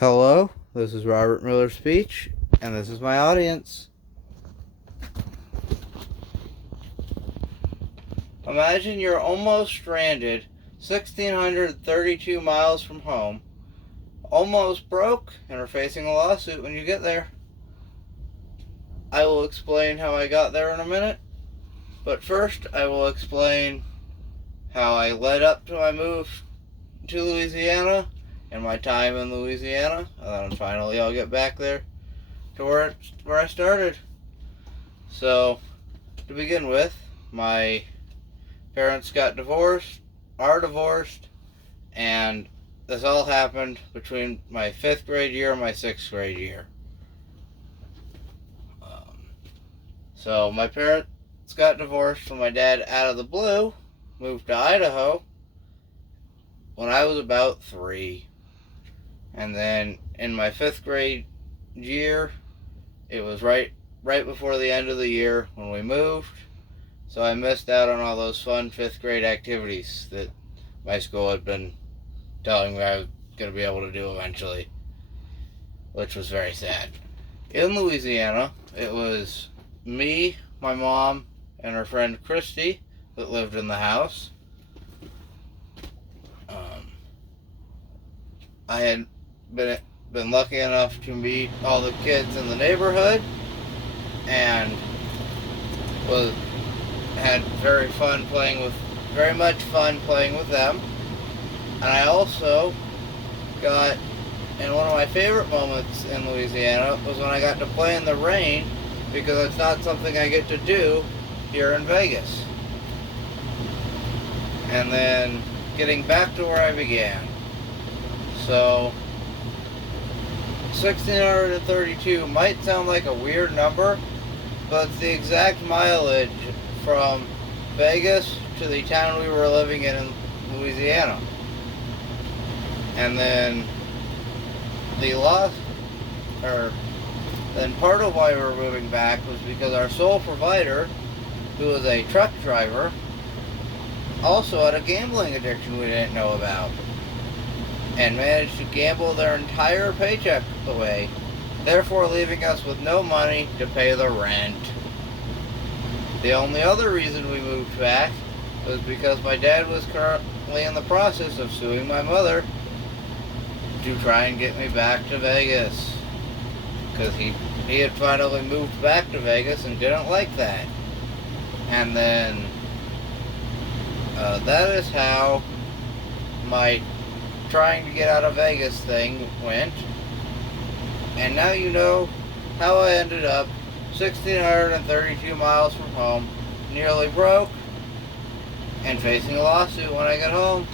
Hello, this is Robert Miller Speech, and this is my audience. Imagine you're almost stranded 1,632 miles from home, almost broke, and are facing a lawsuit when you get there. I will explain how I got there in a minute, but first I will explain how I led up to my move to Louisiana and my time in Louisiana, and then finally I'll get back there to where I started. So, to begin with, my parents are divorced, and this all happened between my 5th grade year and my 6th grade year. So my parents got divorced when my dad, out of the blue, moved to Idaho when I was about 3. And then in my 5th grade year, it was right before the end of the year when we moved. So I missed out on all those fun 5th grade activities that my school had been telling me I was going to be able to do eventually, which was very sad. In Louisiana, it was me, my mom, and her friend Christy that lived in the house. I had been lucky enough to meet all the kids in the neighborhood and had very much fun playing with them. And I also got, and one of my favorite moments in Louisiana was when I got to play in the rain, because it's not something I get to do here in Vegas. And then getting back to where I began. So 1,632 might sound like a weird number, but it's the exact mileage from Vegas to the town we were living in Louisiana. And then then part of why we were moving back was because our sole provider, who was a truck driver, also had a gambling addiction we didn't know about, and managed to gamble their entire paycheck away, therefore leaving us with no money to pay the rent. The only other reason we moved back was because my dad was currently in the process of suing my mother to try and get me back to Vegas, because he had finally moved back to Vegas and didn't like that. And then that is how my trying to get out of Vegas thing went. And now you know how I ended up 1,632 miles from home, nearly broke, and facing a lawsuit when I get home.